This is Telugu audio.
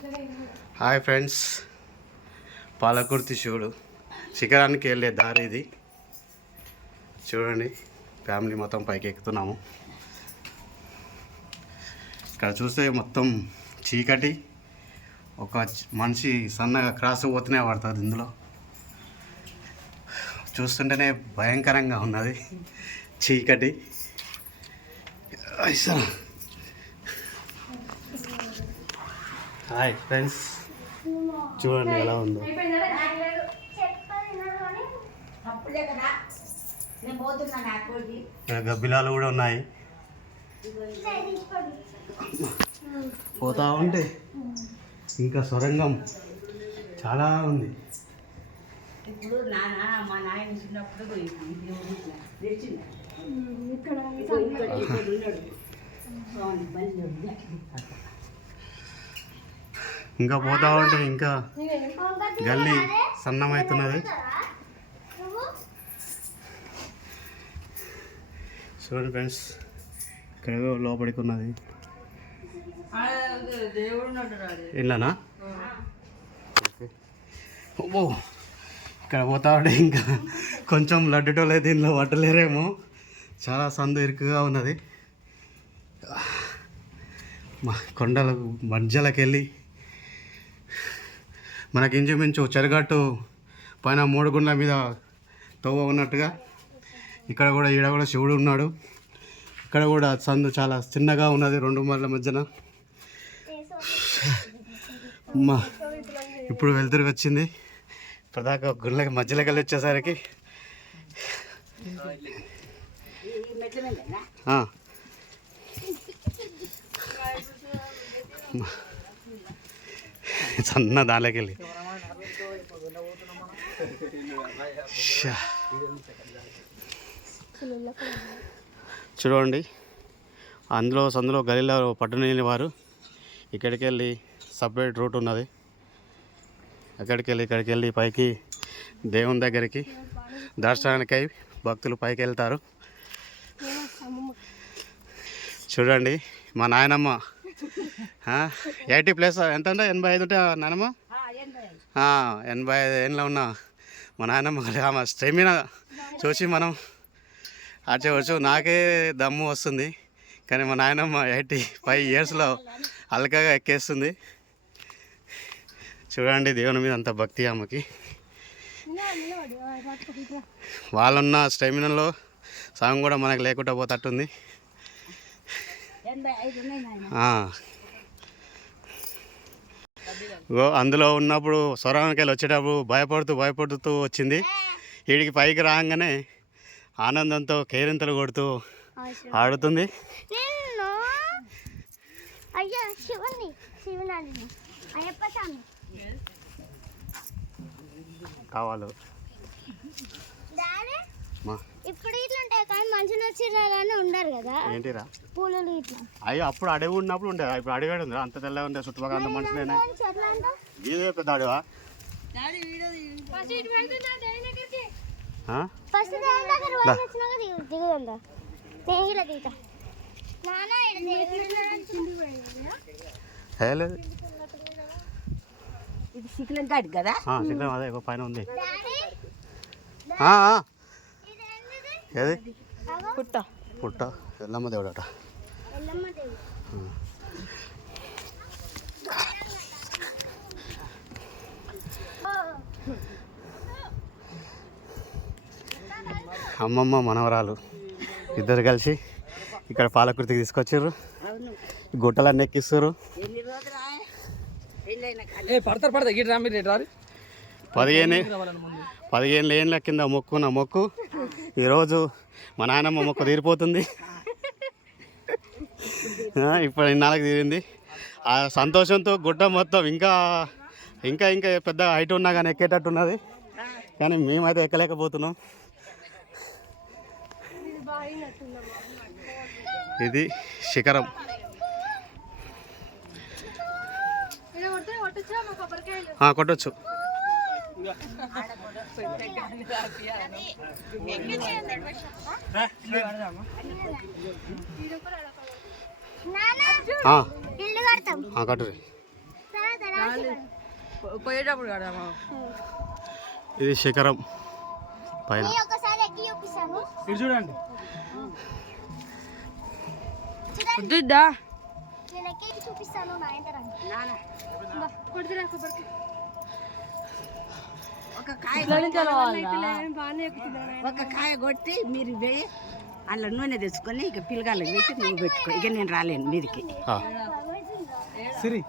హాయ్ ఫ్రెండ్స్, పాలకుర్తి శివుడు శిఖరానికి వెళ్ళే దారి ఇది. చూడండి, ఫ్యామిలీ మొత్తం పైకి ఎక్కుతున్నాము. ఇక్కడ చూస్తే మొత్తం చీకటి, ఒక మనిషి సన్నగా క్రాస్ పోతూనే పడుతుంది. ఇందులో చూస్తుంటేనే భయంకరంగా ఉన్నది చీకటి. హాయ్ ఫ్రెండ్స్, చూడండి ఎలా ఉందో. గబ్బిలాలు కూడా ఉన్నాయి. పోతా ఉంటే ఇంకా సొరంగం చాలా ఉంది. ఇప్పుడు మా నాయన చిన్నప్పుడు ఇంకా పోతా ఉంటే ఇంకా గల్లీ సన్నమవుతున్నది. చూడండి ఫ్రెండ్స్, ఇక్కడ లోపలికి ఉన్నది ఇలానా. ఓ, ఇక్కడ పోతా ఉంటే ఇంకా కొంచెం లడ్డుటోళ్ళు అయితే ఇంట్లో పట్టలేరేమో, చాలా సందు ఇరుకుగా ఉన్నది. మా కొండల మధ్యలోకి వెళ్ళి మనకి ఇంచుమించు చెరగట్టు పైన 3 గుండ్ల మీద తవ్వ ఉన్నట్టుగా ఇక్కడ కూడా ఈడ కూడా శివుడు ఉన్నాడు. ఇక్కడ కూడా సందు చాలా చిన్నగా ఉన్నది 2 మళ్ళ మధ్యన. అమ్మా, ఇప్పుడు వెళ్తురు వచ్చింది. ఇప్పటిదాకా గుళ్ళకి మధ్యలోకి వెళ్ళి వచ్చేసరికి సన్న దానిలోకి వెళ్ళి చూడండి, సందులో గలీలో పట్టునీని వారు ఇక్కడికి వెళ్ళి సపరేట్ రూట్ ఉన్నది. ఇక్కడికి వెళ్ళి పైకి దేవుని దగ్గరికి దర్శనానికై భక్తులు పైకి వెళ్తారు. చూడండి, మా నాయనమ్మ 80+ ఎంత అంటే 85 ఉంటే నాయనమ్మ 85 ఏళ్ళలో ఉన్న మా నాయనమ్మ ఆమె స్టెమినా చూసి మనం ఆడవచ్చు. నాకే దమ్ము వస్తుంది, కానీ మా నాయనమ్మ 85 ఇయర్స్లో అలకగా ఎక్కేస్తుంది. చూడండి, దేవుని మీద అంత భక్తి ఆమెకి. వాళ్ళున్న స్టెమినాలో సగం కూడా మనకు లేకుండా పోతట్టుంది. అందులో ఉన్నప్పుడు సొరంగానికి వెళ్ళి వచ్చేటప్పుడు భయపడుతూ వచ్చింది. వీడికి పైకి రాగానే ఆనందంతో కేరింతలు కొడుతూ ఆడుతుంది. కావాలి ఇప్పుడు ఇట్లా ఉంటాయి కానీ మనుషులు వచ్చిరాగానే ఉండరు కదా. ఏంటిరా పూలు ఇట్లా? అయ్యో, అప్పుడు అడవి ఉన్నప్పుడు ఉండే, ఇప్పుడు అడవి ఉంది అంత తెల్లగా ఉండే, చుట్టుపక్కల అంత మనుషులేనా. ఇదే పెద్ద అడవా? కదా అదే పైన ఉంది. ఏది పుట్ట ఎల్లమ్మ దేవుడట. అమ్మమ్మ మనవరాలు ఇద్దరు కలిసి ఇక్కడ పాలకుర్తికి తీసుకొచ్చారు. గుట్టలన్నీ ఎక్కిస్తారు. 15 ఏళ్ళ కింద మొక్కున్న మొక్కు ఈరోజు మా నాయనమ్మ మొక్కు తీరిపోతుంది. ఇప్పుడు ఇన్నాళ్ళకి తీరింది. ఆ సంతోషంతో గుట్ట మొత్తం ఇంకా ఇంకా ఇంకా పెద్ద హైట్ ఉన్నా కానీ ఎక్కేటట్టున్నది, కానీ మేమైతే ఎక్కలేకపోతున్నాం. ఇది శిఖరం. కొట్టచ్చు. కట్టురి. పోయేటప్పుడు కదా ఇది శిఖరం పైన. నేను ఒకసారి ఎక్కి చూపిస్తాను. ఇది చూడండి. వద్దుద్దా నేను ఎక్కి చూపిస్తాను నా ఇంటర్ ఒక కాయ కొట్టి మీరు పోయి అందులో నూనె తెచ్చుకొని ఇక పిల్లగాళ్ళకి పెట్టి నువ్వు పెట్టుకో. ఇక నేను రాలేను మీదికి. ఆ. సిరి